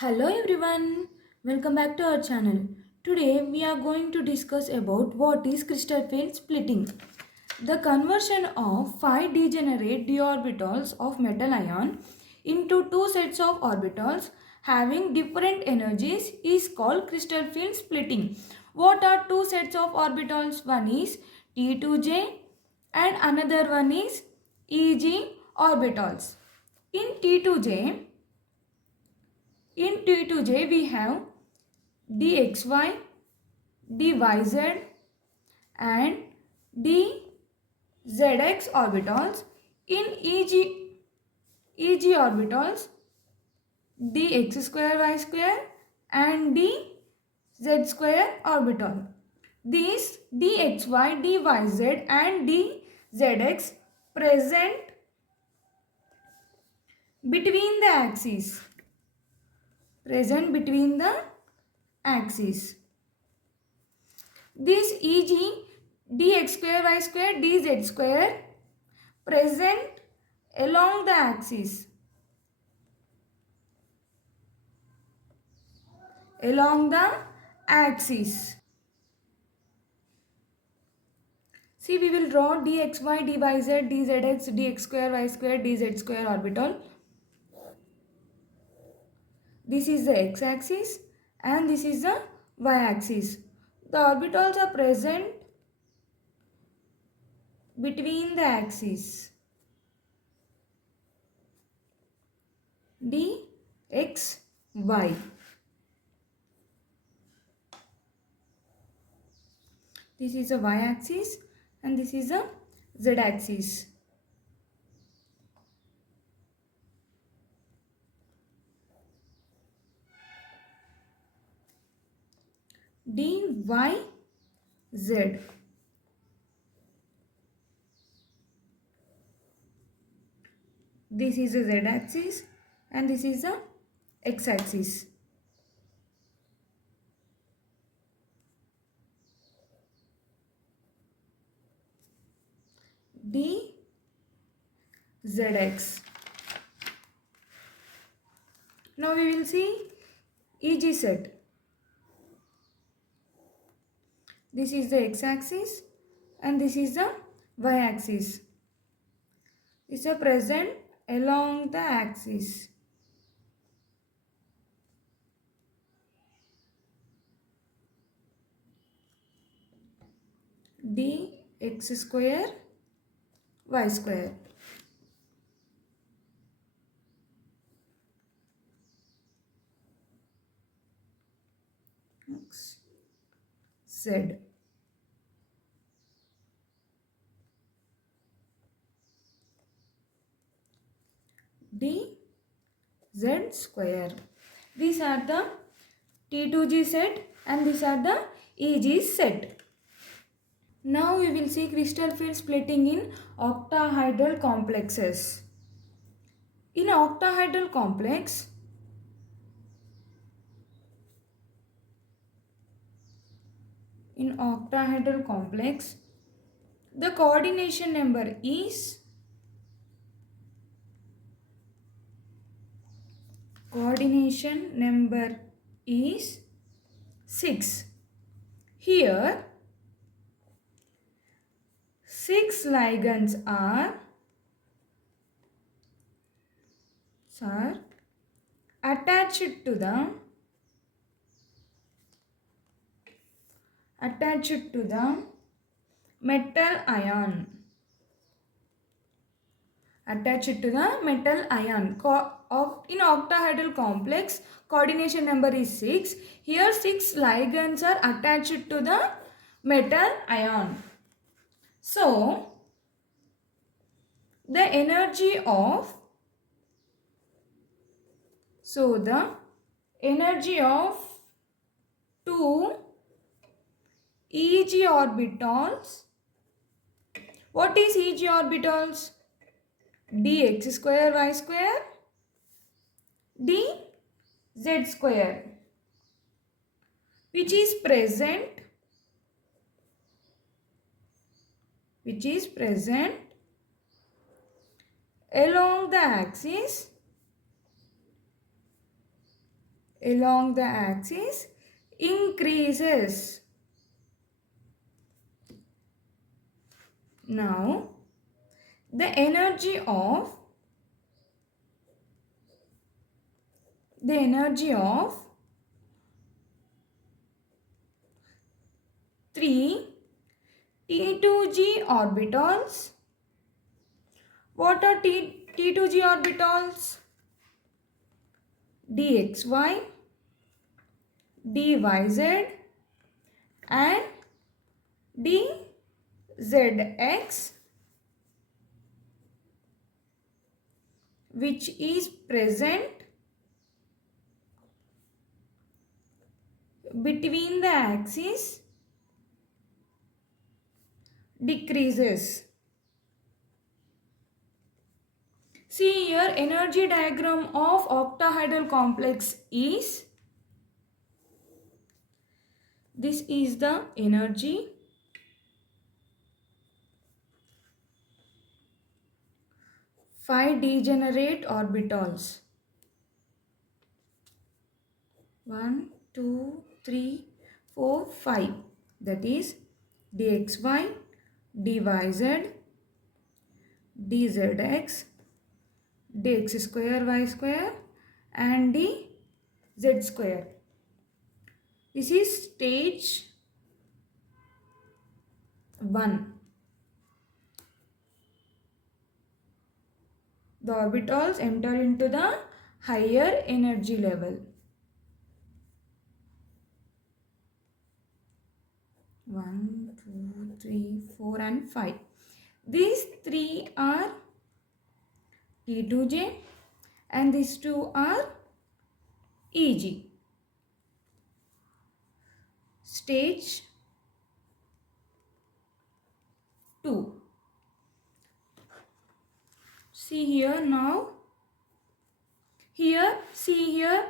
Hello everyone, welcome back to our channel. Today we are going to discuss about what is crystal field splitting. The conversion of 5 degenerate d orbitals of metal ion into two sets of orbitals having different energies is called crystal field splitting. What are two sets of orbitals? One is T2j and another one is EG orbitals. In T2j, we have dxy, dyz and dzx orbitals. In Eg orbitals, dx square y square and dz square orbital. These dxy, dyz and dzx present between the axes. This Eg dx square y square dz square present along the axis. See, we will draw dxy, dyz, dzx, dx square y square dz square orbital. This is the x-axis and this is the y-axis. The orbitals are present between the axes. D, X, Y. This is the y-axis and this is the z-axis. D, Y, Z. This is the z-axis and this is the x-axis. D, Zx. Now we will see EG set. This is the x-axis and this is the y-axis. These are present along the axis. D x square y square. X, Z. D Z square. These are the T2G set and these are the EG set. Now we will see crystal field splitting in octahedral complexes. In octahedral complex, the coordination number is 6. Here 6 ligands are attached to the metal ion. In octahedral complex, coordination number is 6. Here 6 ligands are attached to the metal ion. So, the energy of two EG orbitals. What is EG orbitals? Dx square y square, dz square, which is present along the axis along the axis increases. Now, the energy of 3 T2G orbitals. What are T2G orbitals? dxy, dyz and dzx, which is present between the axis decreases. See here, energy diagram of octahedral complex is, this is the energy, 5 degenerate orbitals, 1, 2, 3, 4, 5, that is dxy, dyz, dzx, dx square y square and dz square. This is stage 1. The orbitals enter into the higher energy level. 1, 2, 3, 4 and 5. These 3 are T2J and these 2 are EG. Stage 2. See here now. See here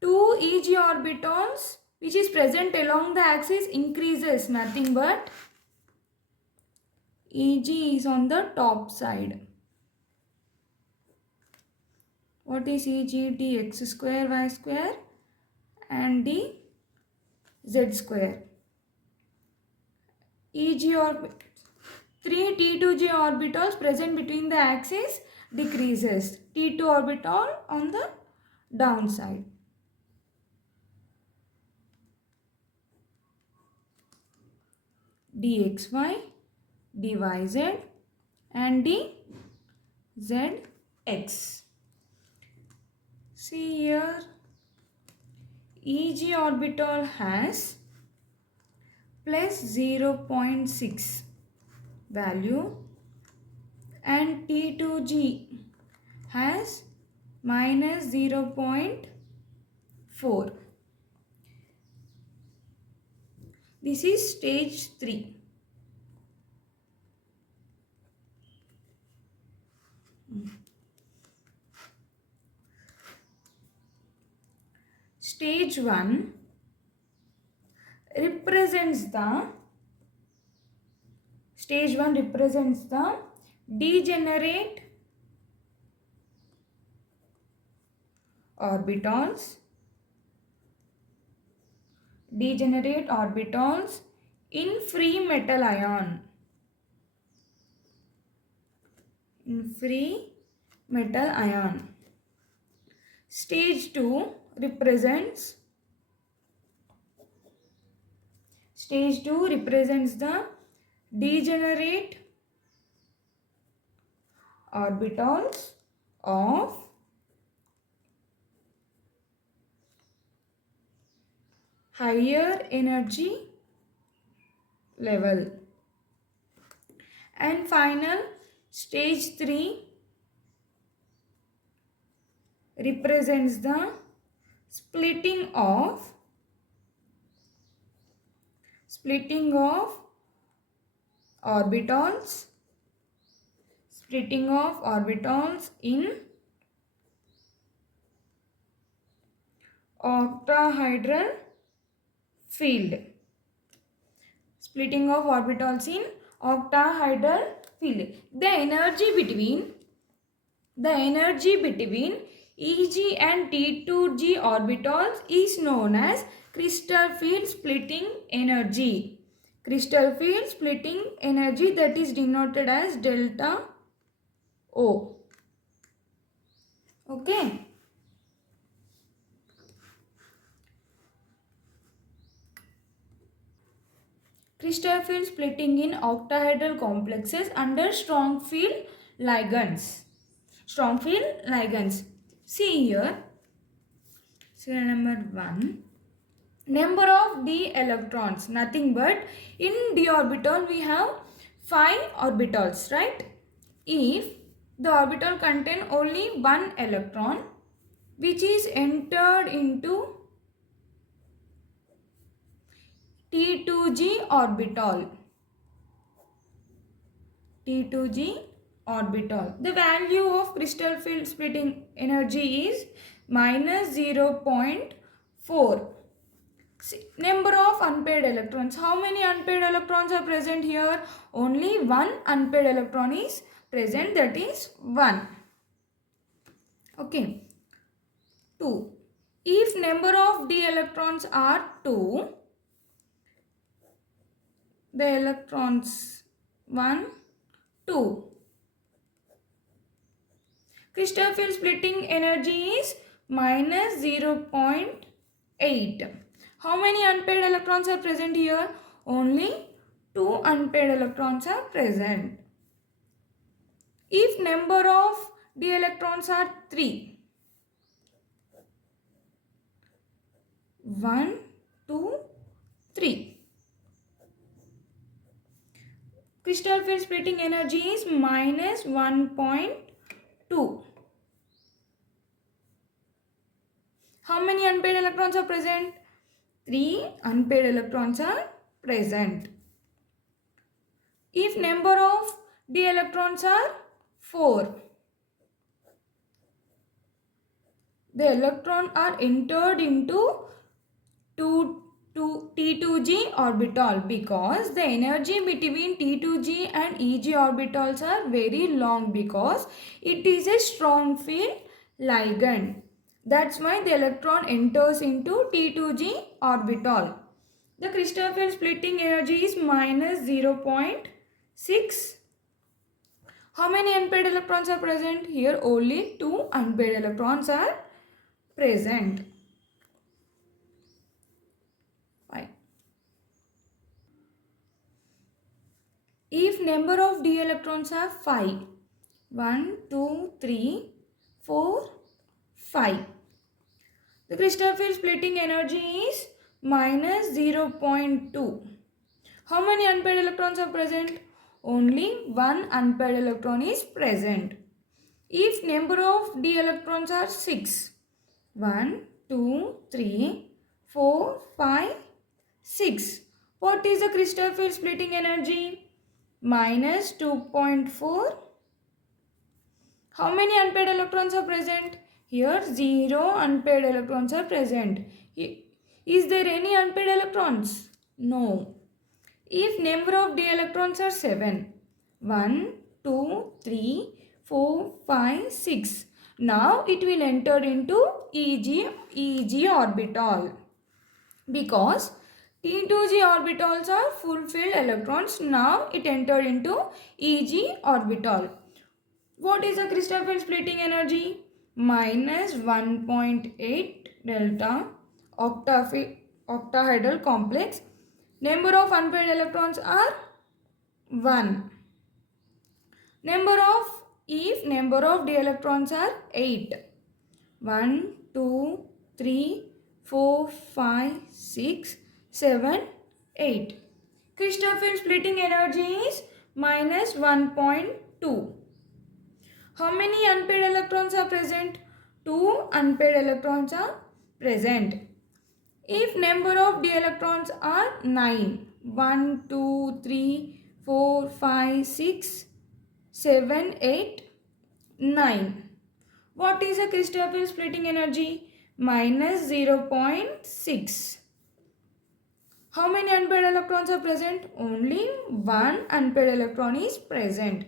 2 EG orbitals which is present along the axis increases, nothing but EG is on the top side. What is EG? dx square y square and dz square. EG orbit 3 T2J orbitals present between the axis decreases. T2 orbital on the downside. dxy, dyz and dzx. See here, EG orbital has plus 0.6 value and T2G has minus 0.4. This is stage 3. Stage 1 represents the degenerate orbitals in free metal ion. Stage 2 represents the degenerate orbitals of higher energy level. And final, stage 3 represents the splitting of orbitals in octahedral field. Splitting of orbitals in octahedral field. The energy between Eg and T2g orbitals is known as crystal field splitting energy. Crystal field splitting energy, that is denoted as delta O. Okay. Crystal field splitting in octahedral complexes under strong field ligands. Strong field ligands. See here. Serial number 1. Number of d electrons. Nothing but in d orbital we have 5 orbitals, right? If the orbital contain only one electron which is entered into T2g orbital. T2g orbital. The value of crystal field splitting energy is minus 0.4. Number of unpaired electrons. How many unpaired electrons are present here? Only one unpaired electron is present, that is 1. Okay. 2. If number of d electrons are 2, the electrons 1, 2. Crystal field splitting energy is minus 0.8. How many unpaired electrons are present here? Only 2 unpaired electrons are present. If number of d electrons are 3, 1, 2, 3. Crystal field splitting energy is minus 1.2. How many unpaired electrons are present? 3 unpaired electrons are present. If number of d electrons are 4, the electron are entered into T2g orbital, because the energy between T2g and Eg orbitals are very long, because it is a strong field ligand. That's why the electron enters into T2g orbital. The crystal field splitting energy is minus 0.6. How many unpaired electrons are present? Here only 2 unpaired electrons are present. Fine. If number of d electrons are 5, 1, 2, 3, 4, 5. The crystal field splitting energy is minus 0.2. How many unpaired electrons are present? Only one unpaired electron is present. If number of d electrons are 6, 1, 2, 3, 4, 5, 6. What is the crystal field splitting energy? Minus 2.4. How many unpaired electrons are present? Here 0 unpaired electrons are present. Is there any unpaired electrons? No. If number of d electrons are 7, 1, 2, 3, 4, 5, 6. Now it will enter into Eg orbital, because T2g orbitals are full filled electrons. Now it entered into Eg orbital. What is the crystal field splitting energy? Minus 1.8 delta octahedral complex. Number of unpaired electrons are 1. If number of d electrons are 8. 1, 2, 3, 4, 5, 6, 7, 8. Crystal field splitting energy is minus 1.2. How many unpaired electrons are present? 2 unpaired electrons are present. If number of d electrons are 9, 1, 2, 3, 4, 5, 6, 7, 8, 9. What is the crystal field splitting energy? Minus 0.6. How many unpaired electrons are present? Only one unpaired electron is present.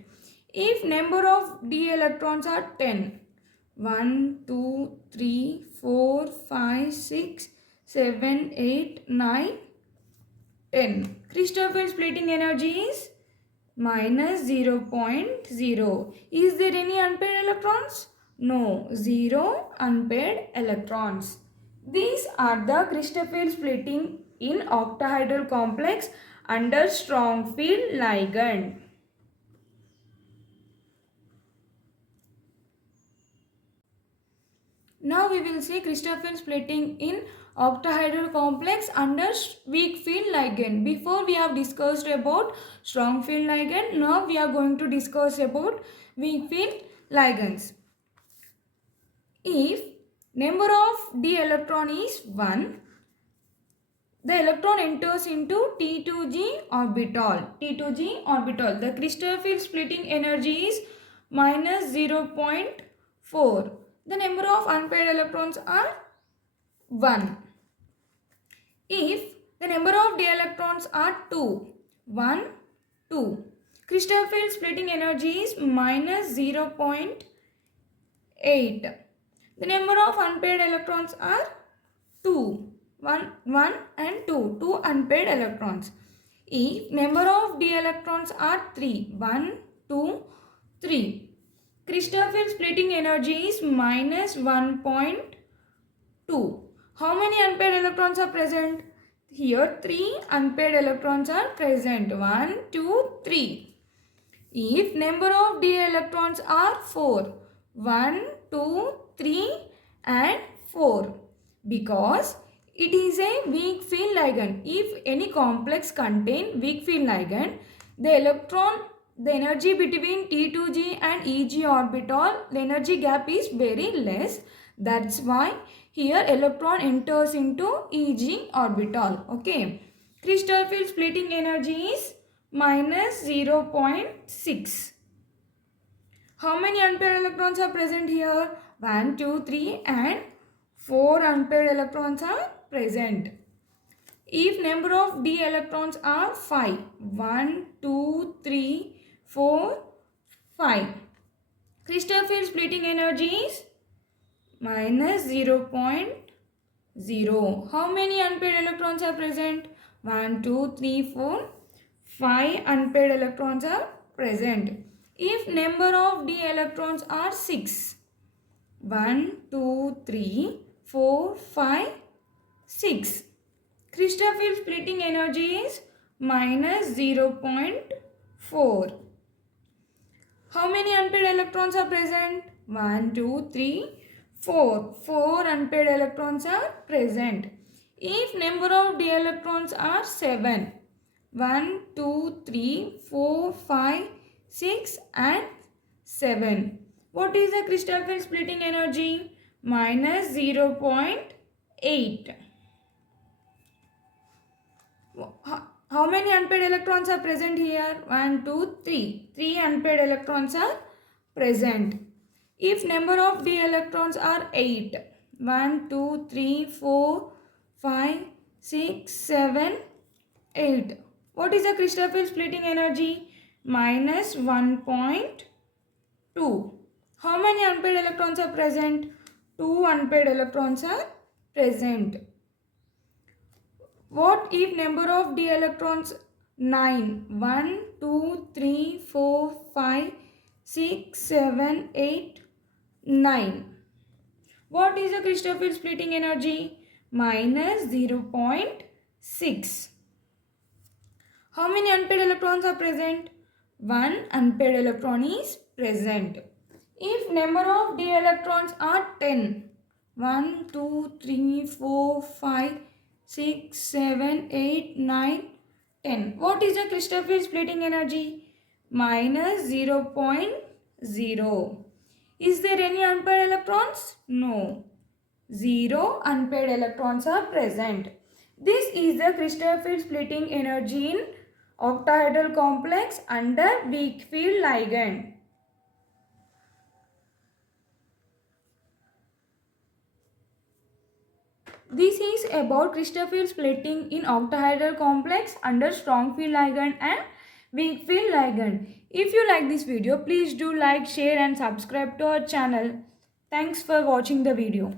If number of d electrons are 10, 1, 2, 3, 4, 5, 6, 7, 8, 9, 10. Crystal field splitting energy is minus 0.0. Is there any unpaired electrons? No, 0 unpaired electrons. These are the crystal field splitting in octahedral complex under strong field ligand. Now we will see crystal field splitting in octahedral complex under weak field ligand. Before we have discussed about strong field ligand, now we are going to discuss about weak field ligands. If number of d electron is 1, the electron enters into T2G orbital. T2G orbital. The crystal field splitting energy is minus 0.4. The number of unpaired electrons are 1. If the number of d electrons are 2, 1, 2. Crystal field splitting energy is minus 0.8. The number of unpaired electrons are 2. 1 and 2. 2 unpaired electrons. If number of d electrons are 3. 1, 2, 3. Crystal field splitting energy is minus 1.2. How many unpaired electrons are present? Here 3 unpaired electrons are present. 1, 2, 3. If number of d electrons are 4. 1, 2, 3 and 4. Because it is a weak field ligand. If any complex contain weak field ligand, the energy between T2G and EG orbital, the energy gap is very less. That's why here electron enters into EG orbital. Okay. Crystal field splitting energy is minus 0.6. How many unpaired electrons are present here? 1, 2, 3 and 4 unpaired electrons are present. If number of d electrons are 5. 1, 2, 3, 4, 5. Crystal field splitting energy is minus 0.0. How many unpaired electrons are present? 1, 2, 3, 4, 5 unpaired electrons are present. If number of d electrons are 6. 1, 2, 3, 4, 5, 6. Crystal field splitting energy is minus 0.4. How many unpaired electrons are present? 1, 2, 3, 4. 4 unpaired electrons are present. If number of d electrons are 7. 1, 2, 3, 4, 5, 6 and 7. What is the crystal field splitting energy? Minus 0.8. How many unpaired electrons are present here? 1, 2, 3. 3 unpaired electrons are present. If number of d electrons are 8. 1, 2, 3, 4, 5, 6, 7, 8. What is the crystal field splitting energy? Minus 1.2. How many unpaired electrons are present? 2 unpaired electrons are present. What if number of d electrons 9? 1, 2, 3, 4, 5, 6, 7, 8, 9. What is the crystal field splitting energy? Minus 0.6. How many unpaired electrons are present? 1 unpaired electron is present. If number of d electrons are 10. 1, 2, 3, 4, 5, 6, 7, 8, 9, 10. What is the crystal field splitting energy? Minus 0.0. Is there any unpaired electrons? No. 0 unpaired electrons are present. This is the crystal field splitting energy in octahedral complex under weak field ligand. This is about crystal field splitting in octahedral complex under strong field ligand and weak field ligand. If you like this video, please do like, share and subscribe to our channel. Thanks for watching the video.